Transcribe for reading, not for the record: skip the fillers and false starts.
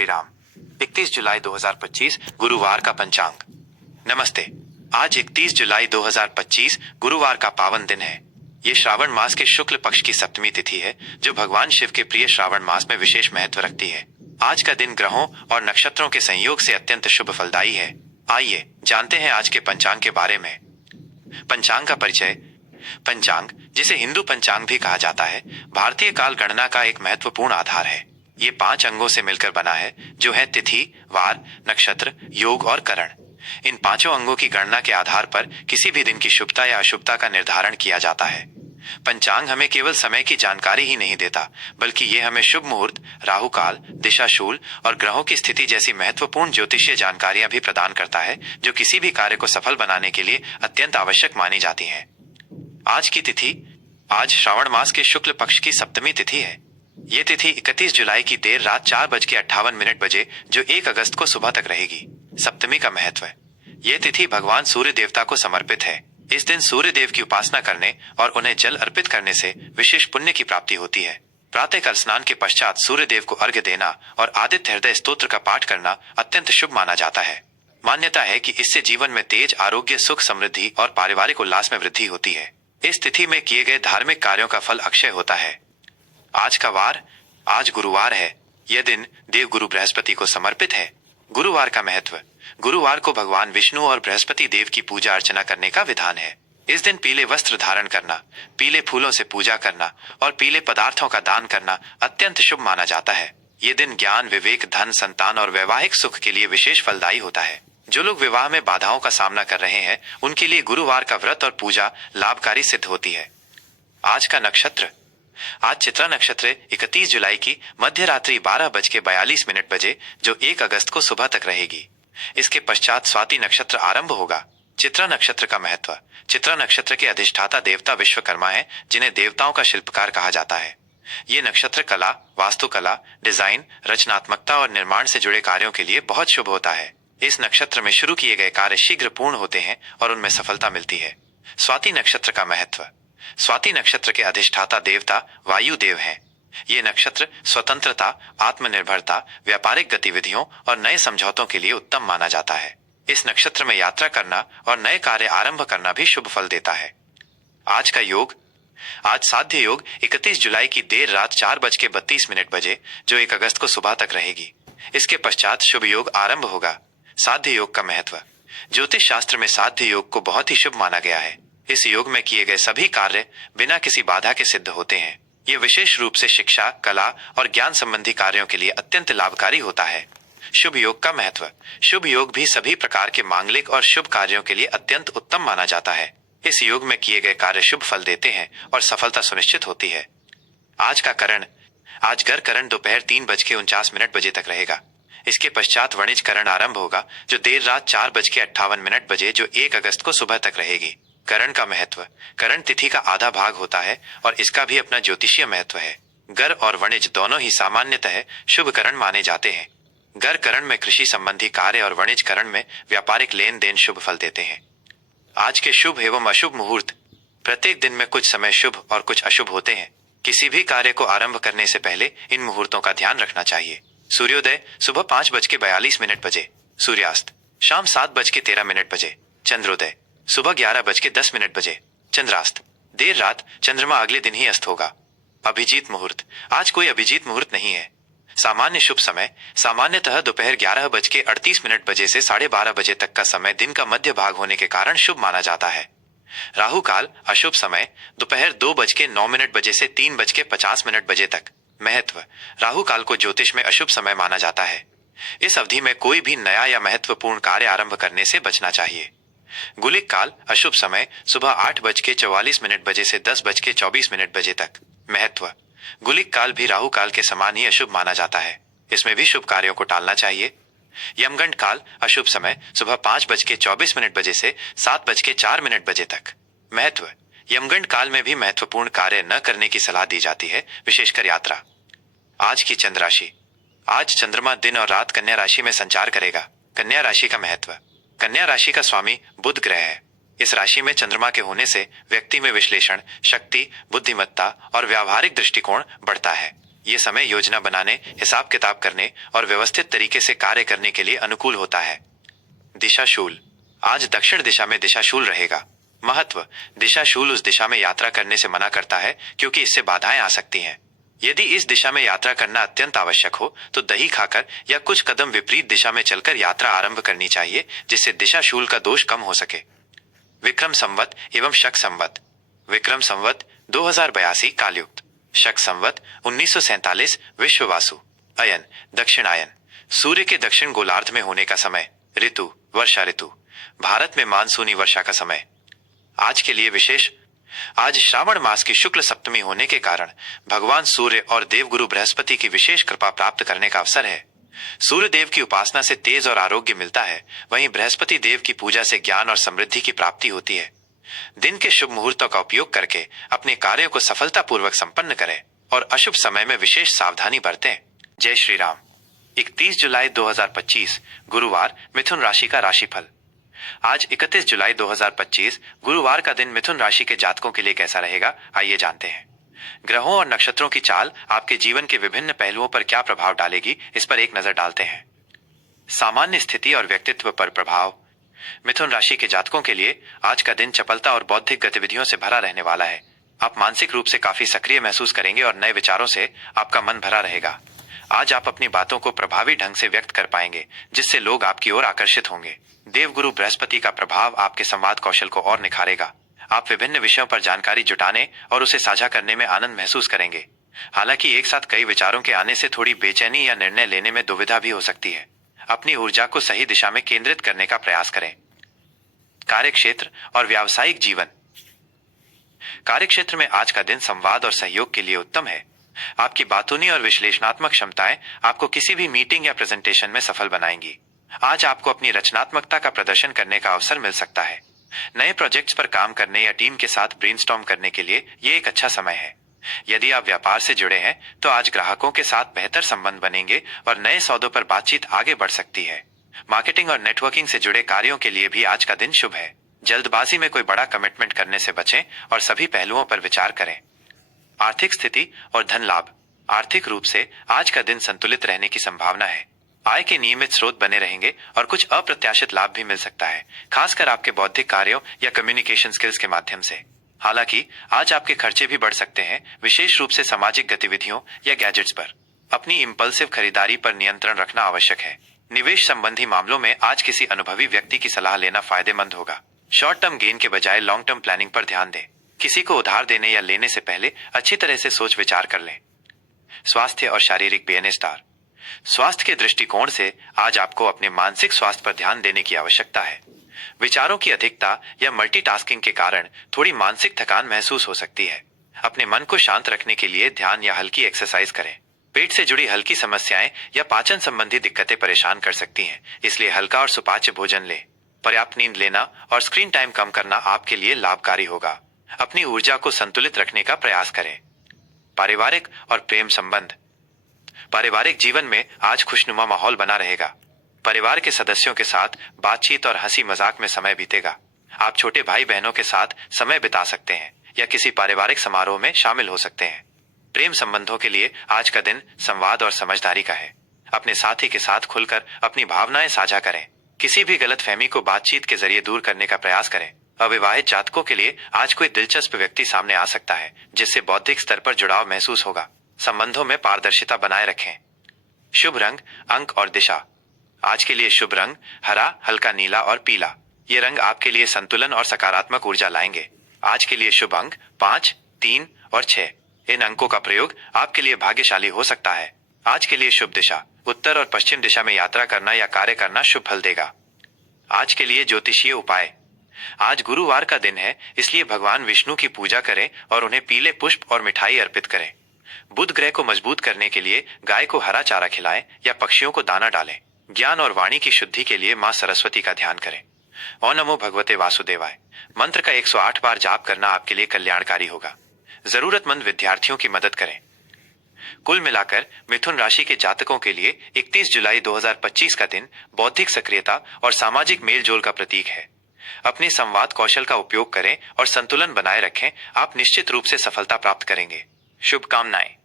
श्री राम। 31 जुलाई 2025 गुरुवार का पंचांग। नमस्ते। आज 31 जुलाई 2025 गुरुवार का पावन दिन है। ये श्रावण मास के शुक्ल पक्ष की सप्तमी तिथि है, जो भगवान शिव के प्रिय श्रावण मास में विशेष महत्व रखती है। आज का दिन ग्रहों और नक्षत्रों के संयोग से अत्यंत शुभ फलदायी है। आइए जानते हैं आज के पंचांग के बारे में। पंचांग का परिचय। पंचांग, जिसे हिंदू पंचांग भी कहा जाता है, भारतीय काल गणना का एक महत्वपूर्ण आधार है। ये 5 अंगों से मिलकर बना है, जो है तिथि, वार, नक्षत्र, योग और करण। इन 5 अंगों की गणना के आधार पर किसी भी दिन की शुभता या अशुभता का निर्धारण किया जाता है। पंचांग हमें केवल समय की जानकारी ही नहीं देता, बल्कि ये हमें शुभ मुहूर्त, राहु काल, दिशाशूल और ग्रहों की स्थिति जैसी महत्वपूर्ण ज्योतिषीय जानकारियां भी प्रदान करता है, जो किसी भी कार्य को सफल बनाने के लिए अत्यंत आवश्यक मानी जाती हैं। आज की तिथि। आज श्रावण मास के शुक्ल पक्ष की सप्तमी तिथि है। ये तिथि 31 जुलाई की देर रात 4:58 बजे, जो 1 अगस्त को सुबह तक रहेगी। सप्तमी का महत्व है। ये तिथि भगवान सूर्य देवता को समर्पित है। इस दिन सूर्य देव की उपासना करने और उन्हें जल अर्पित करने से विशेष पुण्य की प्राप्ति होती है। प्रातःकाल स्नान के पश्चात सूर्य देव को अर्घ्य देना और आदित्य हृदय स्तोत्र का पाठ करना अत्यंत शुभ माना जाता है। मान्यता है कि इससे जीवन में तेज, आरोग्य, सुख, समृद्धि और पारिवारिक उल्लास में वृद्धि होती है। इस तिथि में किए गए धार्मिक कार्यों का फल अक्षय होता है। आज का वार। आज गुरुवार है। यह दिन देव गुरु बृहस्पति को समर्पित है। गुरुवार का महत्व। गुरुवार को भगवान विष्णु और बृहस्पति देव की पूजा अर्चना करने का विधान है। इस दिन पीले वस्त्र धारण करना, पीले फूलों से पूजा करना और पीले पदार्थों का दान करना अत्यंत शुभ माना जाता है। ये दिन ज्ञान, विवेक, धन, संतान और वैवाहिक सुख के लिए विशेष फलदायी होता है। जो लोग विवाह में बाधाओं का सामना कर रहे हैं, उनके लिए गुरुवार का व्रत और पूजा लाभकारी सिद्ध होती है। आज का नक्षत्र। आज चित्रा नक्षत्र 31 जुलाई की मध्य रात्रि 12:42 बजे, जो 1 अगस्त को सुबह तक रहेगी। इसके पश्चात स्वाति नक्षत्र आरंभ होगा। चित्रा नक्षत्र का महत्व। चित्रा नक्षत्र के अधिष्ठाता देवता विश्वकर्मा हैं, जिन्हें देवताओं का शिल्पकार कहा जाता है। ये नक्षत्र कला, वास्तुकला, डिजाइन, रचनात्मकता और निर्माण से जुड़े कार्यों के लिए बहुत शुभ होता है। इस नक्षत्र में शुरू किए गए कार्य शीघ्र पूर्ण होते हैं और उनमें सफलता मिलती है। स्वाति नक्षत्र का महत्व। स्वाति नक्षत्र के अधिष्ठाता देवता वायु देव हैं। ये नक्षत्र स्वतंत्रता, आत्मनिर्भरता, व्यापारिक गतिविधियों और नए समझौतों के लिए उत्तम माना जाता है। इस नक्षत्र में यात्रा करना और नए कार्य आरंभ करना भी शुभ फल देता है। आज का योग। आज साध्य योग 31 जुलाई की देर रात 4:32 बजे, जो 1 अगस्त को सुबह तक रहेगी। इसके पश्चात शुभ योग आरंभ होगा। साध्य योग का महत्व। ज्योतिष शास्त्र में साध्य योग को बहुत ही शुभ माना गया है। इस योग में किए गए सभी कार्य बिना किसी बाधा के सिद्ध होते हैं। ये विशेष रूप से शिक्षा, कला और ज्ञान संबंधी कार्यों के लिए अत्यंत लाभकारी होता है। शुभ योग का महत्व। शुभ योग भी सभी प्रकार के मांगलिक और शुभ कार्यों के लिए अत्यंत उत्तम माना जाता है। इस योग में किए गए कार्य शुभ फल देते हैं और सफलता सुनिश्चित होती है। आज का करण। आज गर करण दोपहर 3:49 बजे तक रहेगा। इसके पश्चात वणिज करण आरंभ होगा, जो देर रात 4:58 बजे, जो 1 अगस्त को सुबह तक रहेगी। करण का महत्व। करण तिथि का आधा भाग होता है और इसका भी अपना ज्योतिषीय महत्व है। गर और वणिज दोनों ही सामान्यतः शुभ करण माने जाते हैं। गर करण में कृषि संबंधी कार्य और वणिज करण में व्यापारिक लेन देन शुभ फल देते हैं। आज के शुभ एवं अशुभ मुहूर्त। प्रत्येक दिन में कुछ समय शुभ और कुछ अशुभ होते हैं। किसी भी कार्य को आरंभ करने से पहले इन मुहूर्तों का ध्यान रखना चाहिए। सूर्योदय सुबह 5:42 बजे। सूर्यास्त शाम 7:13 बजे। चंद्रोदय सुबह 11:10 बजे। चंद्रास्त देर रात, चंद्रमा अगले दिन ही अस्त होगा। अभिजीत मुहूर्त। आज कोई अभिजीत मुहूर्त नहीं है। सामान्य शुभ समय सामान्यतः दोपहर 11:38 बजे से 12:30 बजे तक का समय दिन का मध्य भाग होने के कारण शुभ माना जाता है। राहु काल अशुभ समय दोपहर 2:09 बजे से 3:50 बजे तक। महत्व। राहु काल को ज्योतिष में अशुभ समय माना जाता है। इस अवधि में कोई भी नया या महत्वपूर्ण कार्य आरंभ करने से बचना चाहिए। गुलिक काल अशुभ समय सुबह 8:44 बजे से 10:24 बजे तक। महत्व। गुलिक काल भी राहु काल के समान ही अशुभ माना जाता है। इसमें भी शुभ कार्यों को टालना चाहिए। यमगंड काल अशुभ समय सुबह 5:24 बजे से 7:04 बजे तक। महत्व। यमगंड काल में भी महत्वपूर्ण कार्य न करने की सलाह दी जाती है, विशेषकर यात्रा। आज की चंद्र राशि। आज चंद्रमा दिन और रात कन्या राशि में संचार करेगा। कन्या राशि का महत्व। कन्या राशि का स्वामी बुध ग्रह है। इस राशि में चंद्रमा के होने से व्यक्ति में विश्लेषण शक्ति, बुद्धिमत्ता और व्यावहारिक दृष्टिकोण बढ़ता है। ये समय योजना बनाने, हिसाब किताब करने और व्यवस्थित तरीके से कार्य करने के लिए अनुकूल होता है। दिशाशूल, आज दक्षिण दिशा में दिशाशूल रहेगा। महत्व, दिशाशूल उस दिशा में यात्रा करने से मना करता है क्योंकि इससे बाधाएं आ सकती हैं। यदि इस दिशा में यात्रा करना अत्यंत आवश्यक हो तो दही खाकर या कुछ कदम विपरीत दिशा में चलकर यात्रा आरंभ करनी चाहिए, जिससे दिशाशूल का दोष कम हो सके। विक्रम संवत एवं शक संवत। विक्रम संवत 2082 कालयुक्त, शक संवत 1947 विश्ववासु। अयन दक्षिणायन, सूर्य के दक्षिण गोलार्ध में होने का समय। ऋतु वर्षा ऋतु, भारत में मानसूनी वर्षा का समय। आज के लिए विशेष, आज श्रावण मास की शुक्ल सप्तमी होने के कारण भगवान सूर्य और देवगुरु बृहस्पति की विशेष कृपा प्राप्त करने का अवसर है। सूर्य देव की उपासना से तेज और आरोग्य मिलता है, वहीं बृहस्पति देव की पूजा से ज्ञान और समृद्धि की प्राप्ति होती है। दिन के शुभ मुहूर्तों का उपयोग करके अपने कार्यों को सफलतापूर्वक संपन्न करें और अशुभ समय में विशेष सावधानी बरतें। जय श्री राम। 31 जुलाई 2025 गुरुवार, मिथुन राशि का राशिफल। आज 31 जुलाई 2025 गुरुवार का दिन मिथुन राशि के जातकों के लिए कैसा रहेगा, आइए जानते हैं। ग्रहों और नक्षत्रों की चाल आपके जीवन के विभिन्न पहलुओं पर क्या प्रभाव डालेगी, इस पर एक नजर डालते हैं। सामान्य स्थिति और व्यक्तित्व पर प्रभाव। मिथुन राशि के जातकों के लिए आज का दिन चपलता और बौद्धिक गतिविधियों से भरा रहने वाला है। आप मानसिक रूप से काफी सक्रिय महसूस करेंगे और नए विचारों से आपका मन भरा रहेगा। आज आप अपनी बातों को प्रभावी ढंग से व्यक्त कर पाएंगे, जिससे लोग आपकी ओर आकर्षित होंगे। देवगुरु बृहस्पति का प्रभाव आपके संवाद कौशल को और निखारेगा। आप विभिन्न विषयों पर जानकारी जुटाने और उसे साझा करने में आनंद महसूस करेंगे। हालांकि एक साथ कई विचारों के आने से थोड़ी बेचैनी या निर्णय लेने में दुविधा भी हो सकती है। अपनी ऊर्जा को सही दिशा में केंद्रित करने का प्रयास करें। कार्यक्षेत्र और व्यावसायिक जीवन। कार्यक्षेत्र में आज का दिन संवाद और सहयोग के लिए उत्तम है। आपकी बातूनी और विश्लेषणात्मक क्षमताएं आपको किसी भी मीटिंग या प्रेजेंटेशन में सफल बनाएंगी। आज आपको अपनी रचनात्मकता का प्रदर्शन करने का अवसर मिल सकता है। नए प्रोजेक्ट्स पर काम करने या टीम के साथ ब्रेनस्टॉर्म करने के लिए ये एक अच्छा समय है। यदि आप व्यापार से जुड़े हैं तो आज ग्राहकों के साथ बेहतर संबंध बनेंगे और नए सौदों पर बातचीत आगे बढ़ सकती है। मार्केटिंग और नेटवर्किंग से जुड़े कार्यों के लिए भी आज का दिन शुभ है। जल्दबाजी में कोई बड़ा कमिटमेंट करने से बचें और सभी पहलुओं पर विचार करें। आर्थिक स्थिति और धन लाभ। आर्थिक रूप से आज का दिन संतुलित रहने की संभावना है। आय के नियमित स्रोत बने रहेंगे और कुछ अप्रत्याशित लाभ भी मिल सकता है, खासकर आपके बौद्धिक कार्यों या कम्युनिकेशन स्किल्स के माध्यम से। हालांकि आज आपके खर्चे भी बढ़ सकते हैं, विशेष रूप से सामाजिक गतिविधियों या गैजेट्स पर। अपनी इंपल्सिव खरीदारी पर नियंत्रण रखना आवश्यक है। निवेश संबंधी मामलों में आज किसी अनुभवी व्यक्ति की सलाह लेना फायदेमंद होगा। शॉर्ट टर्म गेन के बजाय लॉन्ग टर्म प्लानिंग पर ध्यान दें। किसी को उधार देने या लेने से पहले अच्छी तरह से सोच विचार कर लें। स्वास्थ्य और शारीरिक बेनेस्टार। स्वास्थ्य के दृष्टिकोण से आज आपको अपने मानसिक स्वास्थ्य पर ध्यान देने की आवश्यकता है। विचारों की अधिकता या मल्टीटास्किंग के कारण थोड़ी मानसिक थकान महसूस हो सकती है। अपने मन को शांत रखने के लिए ध्यान या हल्की एक्सरसाइज करें। पेट से जुड़ी हल्की समस्याएं या पाचन संबंधी दिक्कतें परेशान कर सकती हैं, इसलिए हल्का और सुपाच्य भोजन लें। पर्याप्त नींद लेना और स्क्रीन टाइम कम करना आपके लिए लाभकारी होगा। अपनी ऊर्जा को संतुलित रखने का प्रयास करें। पारिवारिक और प्रेम संबंध। पारिवारिक जीवन में आज खुशनुमा माहौल बना रहेगा। परिवार के सदस्यों के साथ बातचीत और हंसी मजाक में समय बीतेगा। आप छोटे भाई बहनों के साथ समय बिता सकते हैं या किसी पारिवारिक समारोह में शामिल हो सकते हैं। प्रेम संबंधों के लिए आज का दिन संवाद और समझदारी का है। अपने साथी के साथ खुलकर अपनी भावनाएं साझा करें। किसी भी गलतफहमी को बातचीत के जरिए दूर करने का प्रयास करें। अविवाहित जातकों के लिए आज कोई दिलचस्प व्यक्ति सामने आ सकता है, जिससे बौद्धिक स्तर पर जुड़ाव महसूस होगा। संबंधों में पारदर्शिता बनाए रखें। शुभ रंग, अंक और दिशा। आज के लिए शुभ रंग हरा, हल्का नीला और पीला। ये रंग आपके लिए संतुलन और सकारात्मक ऊर्जा लाएंगे। आज के लिए शुभ अंक 5, 3 और 6। इन अंकों का प्रयोग आपके लिए भाग्यशाली हो सकता है। आज के लिए शुभ दिशा उत्तर और पश्चिम दिशा में यात्रा करना या कार्य करना शुभ फल देगा। आज के लिए ज्योतिषीय उपाय। आज गुरुवार का दिन है, इसलिए भगवान विष्णु की पूजा करें और उन्हें पीले पुष्प और मिठाई अर्पित करें। बुध ग्रह को मजबूत करने के लिए गाय को हरा चारा खिलाएं या पक्षियों को दाना डालें। ज्ञान और वाणी की शुद्धि के लिए मां सरस्वती का ध्यान करें। ओम नमो भगवते वासुदेवाय मंत्र का 108 बार जाप करना आपके लिए कल्याणकारी होगा। जरूरतमंद विद्यार्थियों की मदद करें। कुल मिलाकर मिथुन राशि के जातकों के लिए 31 जुलाई 2025 का दिन बौद्धिक सक्रियता और सामाजिक मेलजोल का प्रतीक है। अपने संवाद कौशल का उपयोग करें और संतुलन बनाए रखें। आप निश्चित रूप से सफलता प्राप्त करेंगे। शुभकामनाएं।